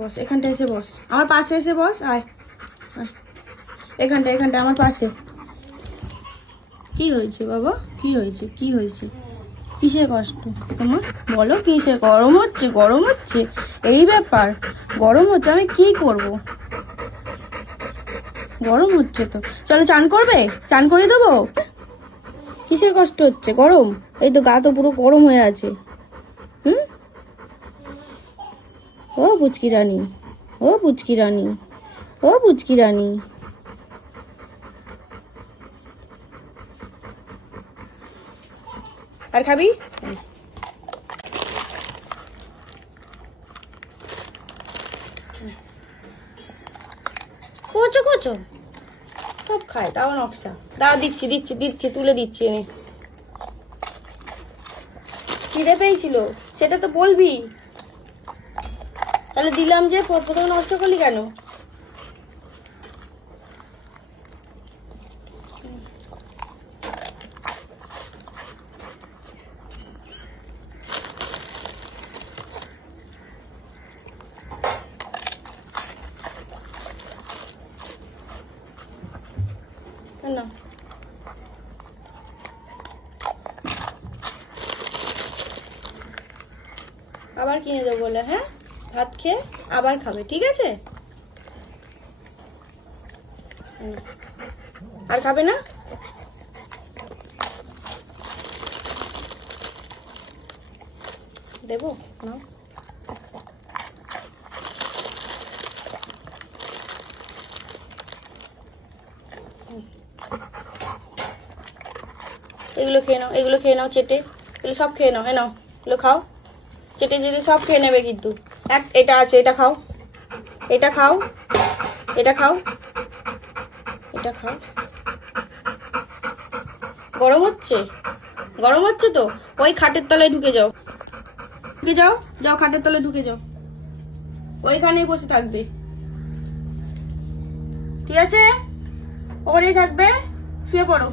বস, এখানটা এসে বস, আমার পাশে এসে বস। আয় আয়, এখানটা আমার পাশে। কি হয়েছে বাবা, কি হয়েছে, কি হয়েছে, কিসের কষ্ট তোমার বলো? কিসের গরম হচ্ছে? গরম হচ্ছে, এই ব্যাপার? গরম হচ্ছে, আমি কি করব? গরম হচ্ছে তো, চলো চান করবে, চান করে দেবো। কিসের কষ্ট হচ্ছে? গরম, এই তো গা তো পুরো গরম হয়ে আছে। হুম, ও পুচকি রানী, ও পুচকি রানী, ও পুচকি রানী। আর খাবি? কোচো কোচো সব খায়, তাও নকশা। দাও, দিচ্ছি দিচ্ছি দিচ্ছি, তুলে দিচ্ছি এনে। খিদে পেয়েছিল সেটা তো বলবি, তাহলে দিলাম যে প্রথমে নষ্ট করলি কেন? না, আবার কিনে দেবো বলে? হ্যাঁ, ভাত খেয়ে আবার খাবে, ঠিক আছে? আর খাবে না? দেবো না? এগুলো খেয়ে নাও, এগুলো খেয়ে নাও চেটে, এগুলো সব খেয়ে নাও, নাও এগুলো খাও, চেটে চেটে সব খেয়ে নেবে কিন্তু। এটা আছে, এটা খাও, এটা খাও, এটা খাও, এটা খাও। গরম হচ্ছে, গরম হচ্ছে তো ওই খাটের তলায় ঢুকে যাও, ঢুকে যাও, যাও খাটের তলায় ঢুকে যাও, ওইখানেই বসে থাকবে, ঠিক আছে? ওখানেই থাকবে, শুয়ে পড়ো।